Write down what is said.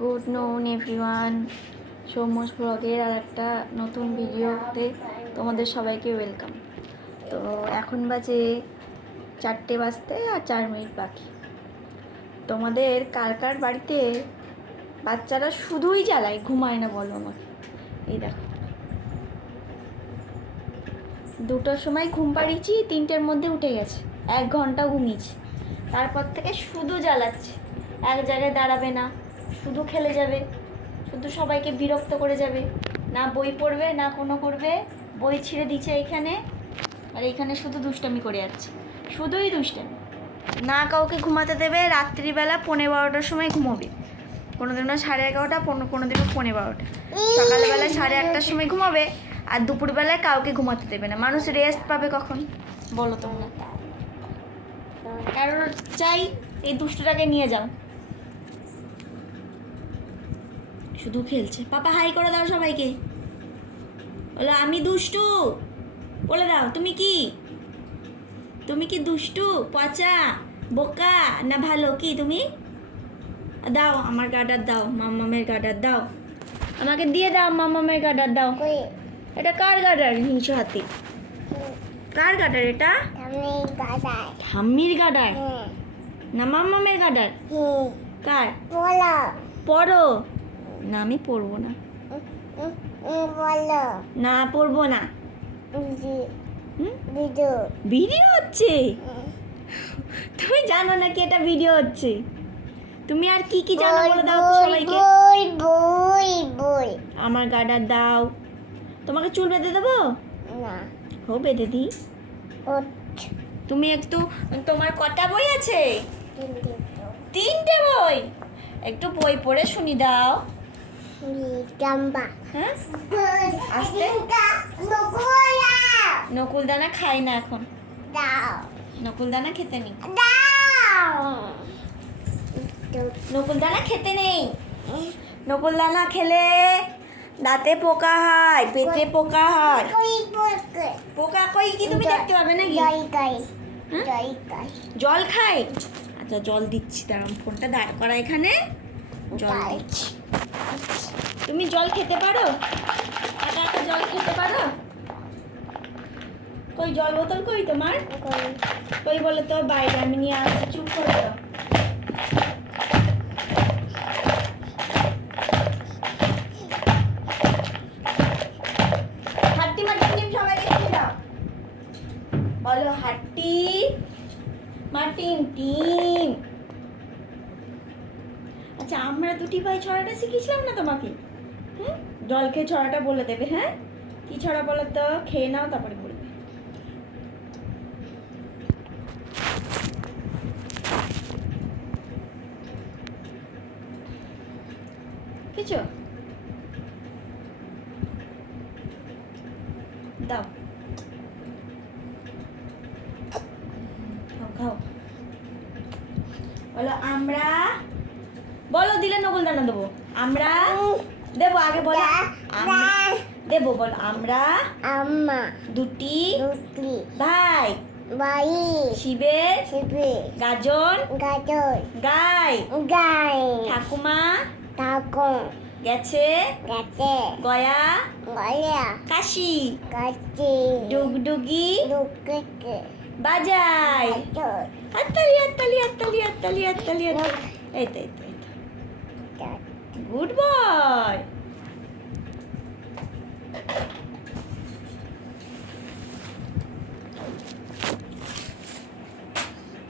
Good নুন everyone, সৌম্যস ব্লগের আর একটা নতুন ভিডিওতে তোমাদের সবাইকে ওয়েলকাম। তো এখন বাজে 4টে বাজতে আর 4 মিনিট বাকি। তোমাদের কার কার বাড়িতে বাচ্চারা শুধুই জ্বালায়, ঘুমায় না বলো আমাকে? এই দেখো, 2টোর সময় ঘুম পাড়িয়েছি, 3টের মধ্যে উঠে গেছে, 1 ঘন্টা ঘুমিয়েছে। তারপর থেকে শুধু জ্বালাচ্ছে, এক জায়গায় দাঁড়াবে না, শুধু খেলে যাবে, শুধু সবাইকে বিরক্ত করে যাবে, না বই পড়বে না কোনো করবে। বই ছিঁড়ে দিচ্ছে এইখানে, আর এইখানে শুধু দুষ্টামি করে যাচ্ছে, শুধুই দুষ্টামি। না কাউকে ঘুমাতে দেবে, রাত্রিবেলা 11:30টার সময় ঘুমোবে, কোনো দিনও 11:30, কোনো দিনও 12:30। সকালবেলা 8:30টার সময় ঘুমাবে, আর দুপুরবেলায় কাউকে ঘুমাতে দেবে না। মানুষ রেস্ট পাবে কখন বলো তোমরা? কারণ চাই এই দুষ্টটাকে নিয়ে যাও, শুধু খেলছে। পাপা হাই করে দাও সবাইকে, বলো আমি দুষ্টু, বলে দাও তুমি কি দুষ্টু, পচা, বোকা না ভালো? কি তুমি? দাও আমার গার্ডার দাও, মাম্মামের গার্ডার দাও, আমাকে দিয়ে দাও, মাম্মামের গার্ডার দাও। এটা কার গার্ডার? হিংসু হাতি। কার গার্ডার এটা? ঠাম্মির গার্ডার না মাম্মামের গার্ডার? কার? পড়ো না, আমি পড়বো না, না পড়বো না। ভিডিও হচ্ছে? তুমি জানো নাকি এটা ভিডিও হচ্ছে? তুমি আর কি কি জানো বলে দাও তো সবাইকে। আমার গার্ডার দাও। তোমাকে চুল বেঁধে দেবো? না, ও বেঁধে দিই। তুমি একটু, তোমার কটা বই আছে? 3টে বই। একটু বই পড়ে শুনি দাও। হ্যাঁ, আস্তে। নকুলদানা খাই না এখন, নকুলদানা খেতে নেই, নকুলদানা খেতে নেই। নকুলদানা খেলে দাঁতে পোকা হয়, পেটে পোকা হয়। পোকা কই কি তুমি দেখতে পাবে নাকি? জল খাই? আচ্ছা জল দিচ্ছি, দাঁড়াও ফোনটা দাঁড় করা এখানে, জল দিচ্ছি। তুমি জল খেতে পারো? একা একা জল খেতে পারো? কই জল বোতল কই তোমার? কই বলে তো? বাইরে আমি নিয়ে আসছি, চুপ করে দাও। হাট্টি মাটিম টিম সবাইকে খেতে দাও, বলো হাট্টি মাটিম টিম। আচ্ছা আমরা দুটি ভাই ছড়াটা শিখিয়েছিলাম না তোমাকে? জল খেয়ে ছড়াটা বলে দেবে। হ্যাঁ, কি ছড়া বলো তো? খেয়ে নাও তারপরে বলবে। কিছু দাও, খাও খাও। বলো আমরা, বলো দিলে নকুলদানা দেবো। আমরা দেবো, আগে বলো দেবো, বলো আমরা দুটি ভাই শিবের গাজন গাই, ঠাকুমা গেছে গয়া কাশি, ডুগডুগি বাজায়। হাততালি হাততালি হাততালি হাততালি হাততালি। এই তো গুড বয়।